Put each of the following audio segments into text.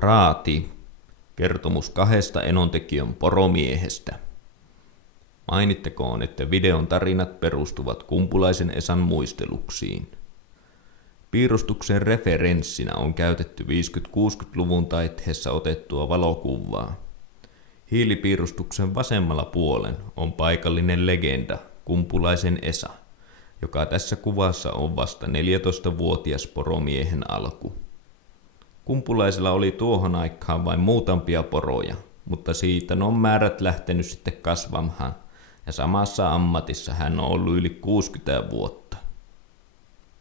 Raati. Kertomus kahdesta Enontekiön poromiehestä. Mainittakoon, että videon tarinat perustuvat Kumpulaisen Esan muisteluksiin. Piirustuksen referenssinä on käytetty 50-60-luvun taitteessa otettua valokuvaa. Hiilipiirustuksen vasemmalla puolen on paikallinen legenda Kumpulaisen Esa, joka tässä kuvassa on vasta 14-vuotias poromiehen alku. Kumpulaisella oli tuohon aikaan vain muutamia poroja, mutta siitä on määrät lähtenyt sitten kasvamaan, ja samassa ammatissa hän on ollut yli 60 vuotta.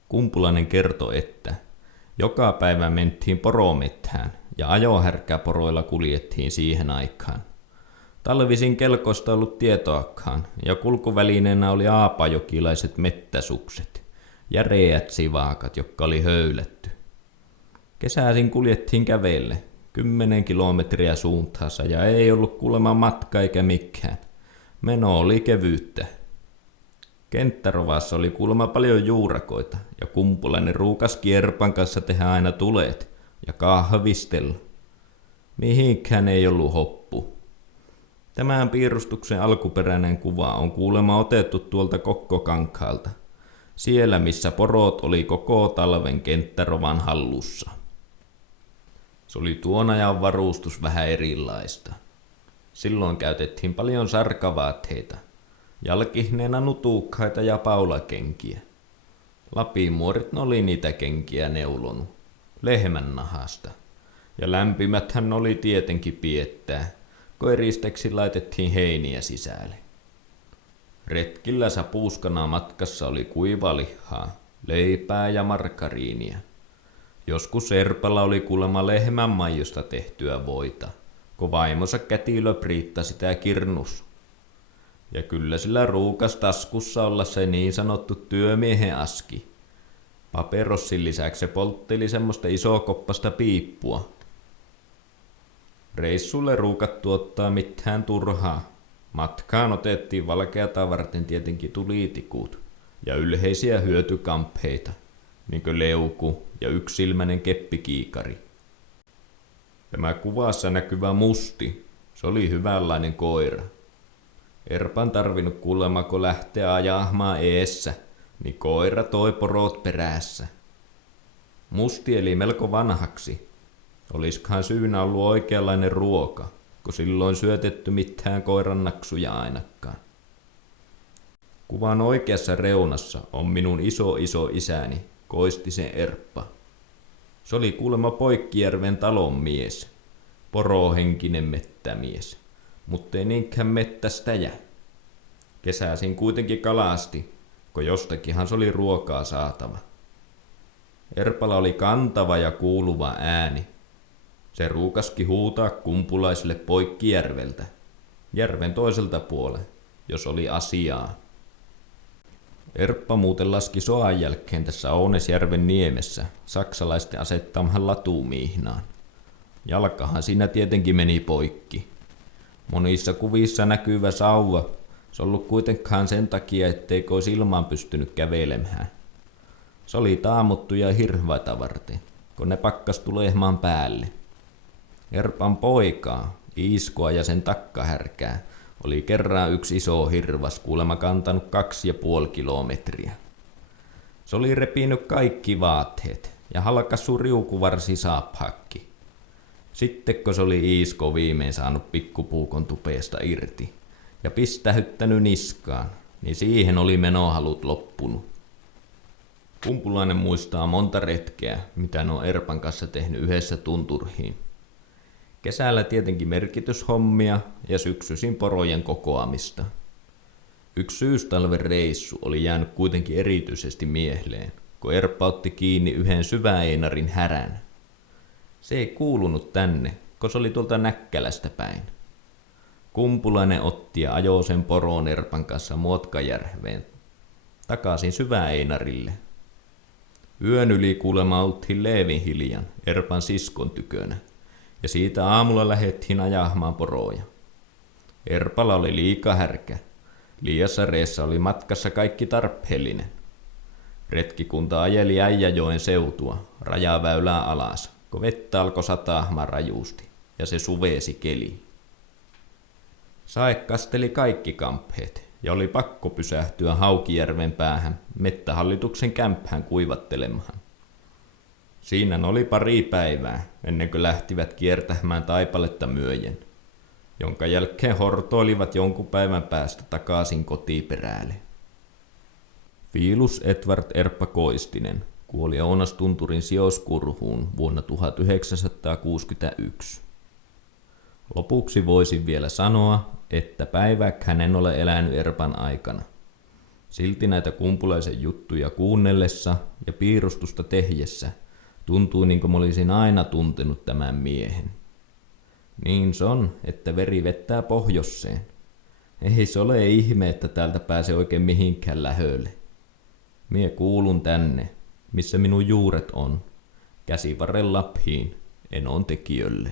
Kumpulainen kertoi, että joka päivä mentiin porometsään ja ajohärkäporoilla kuljettiin siihen aikaan. Talvisin kelkoista ollut tietoakaan, ja kulkuvälineenä oli aapajokilaiset mettäsukset, järeät sivaakat, jotka oli höylätty. Kesäisin kuljettiin kävelle 10 kilometriä suuntaansa ja ei ollut kuulemma matka eikä mikään. Meno oli kevyyttä. Kenttärovassa oli kuulemma paljon juurakoita ja Kumpulainen ruukas kierpan kanssa tehdä aina tulet ja kahvistella. Mihinkään ei ollut hoppu. Tämän piirustuksen alkuperäinen kuva on kuulemma otettu tuolta Kokkokankaalta, siellä missä porot oli koko talven kenttärovan hallussa. Se oli tuon ajan varustus vähän erilaista. Silloin käytettiin paljon sarkavaatteita, jalkineena nutukkaita ja paulakenkiä. Lapimuorit oli niitä kenkiä neulonut, lehmän nahasta, ja lämpimäthän oli tietenkin piettää, kun eristeksi laitettiin heiniä sisälle. Retkillä sapuuskana matkassa oli kuivalihaa, leipää ja margariinia. Joskus Erpalla oli kuulemma lehmän maijosta tehtyä voita, kun vaimonsa kätilö Priitta sitä kirnus. Ja kyllä sillä ruukas taskussa olla se niin sanottu työmiehen aski. Paperossin lisäksi se poltteli semmoista isokoppasta piippua. Reissulle ruukat tuottaa mitään turhaa. Matkaan otettiin valkeata varten tietenkin tulitikut ja ylheisiä hyötykamppeita, niin kuin leuku ja yksisilmäinen keppikiikari. Tämä kuvassa näkyvä Musti, se oli hyvänlainen koira. Erpan tarvinnut kuulemma, kun lähteä ajamaan eessä, niin koira toi porot perässä. Musti eli melko vanhaksi. Olisikohan syynä ollut oikeanlainen ruoka, kun silloin syötetty mitään koirannaksuja ainakaan. Kuvan oikeassa reunassa on minun iso isäni, Koistisen Erppa. Se oli kuulemma Poikkijärven talon mies, porohenkinen mettämies, mutta ei niinkään mettästäjä. Kesäisin kuitenkin kalasti, kun jostakinhan se oli ruokaa saatava. Erpalla oli kantava ja kuuluva ääni. Se ruukaski huutaa kumpulaisille Poikkijärveltä, järven toiselta puolen, jos oli asiaa. Erppa muuten laski sodan jälkeen tässä Ounesjärven niemessä saksalaisten asettamaan latumiihnaan. Jalkahan siinä tietenkin meni poikki. Monissa kuvissa näkyvä sauva, se ollut kuitenkaan sen takia, ettei olisi ilmaan pystynyt kävelemään. Se oli taamuttu ja hirvaita varten, kun ne pakkas tulehmaan päälle. Erpan poikaa, Iiskoa ja sen takkahärkää oli kerran yksi iso hirvas kuulemma kantanut 2,5 kilometriä. Se oli repinyt kaikki vaatteet ja halkassut riukuvarsi saaphakki. Sitten kun se oli Iisko viimein saanut pikkupuukon tupeesta irti ja pistähyttänyt niskaan, niin siihen oli menohalut loppunut. Kumpulainen muistaa monta retkeä, mitä ne on Erpan kanssa tehnyt yhdessä tunturhiin. Kesällä tietenkin merkityshommia ja syksyisin porojen kokoamista. Yksi syystalven reissu oli jäänyt kuitenkin erityisesti mieleen, kun Erppa otti kiinni yhden Syväeinarin härän. Se ei kuulunut tänne, kun se oli tuolta Näkkälästä päin. Kumpulainen otti ja ajoi sen poron Erpan kanssa Muotkajärveen, takaisin Syväeinarille. Yön yli kuulemma oltiin Leevinhiljan, Erpan siskon tykönä, ja siitä aamulla lähdettiin ajamaan poroja. Erpalla oli liikahärkä. Liiassa reessä oli matkassa kaikki tarpeellinen. Retkikunta ajeli Äijäjoen seutua, rajaväylää alas, kun vettä alkoi sataamaan rajusti, ja se suvesi keli. Sae kasteli kaikki kampheet, ja oli pakko pysähtyä Haukijärven päähän mettähallituksen kämppään kuivattelemaan. Siinä oli pari päivää, ennen kuin lähtivät kiertämään taipaletta myöjen, jonka jälkeen hortoilivat jonkun päivän päästä takaisin kotiperäälle. Filus Edvard Erppa Koistinen kuoli Ounastunturin sijouskurhuun vuonna 1961. Lopuksi voisin vielä sanoa, että päivääkään en ole elänyt Erpan aikana. Silti näitä Kumpulaisen juttuja kuunnellessa ja piirustusta tehdessä tuntui niin kuin olisin aina tuntenut tämän miehen. Niin se on, että veri vettää pohjoiseen. Ei se ole ihme, että täältä pääsee oikein mihinkään lähölle. Mie kuulun tänne, missä minun juuret on, Käsivarren Lappiin, Enon tekijölle.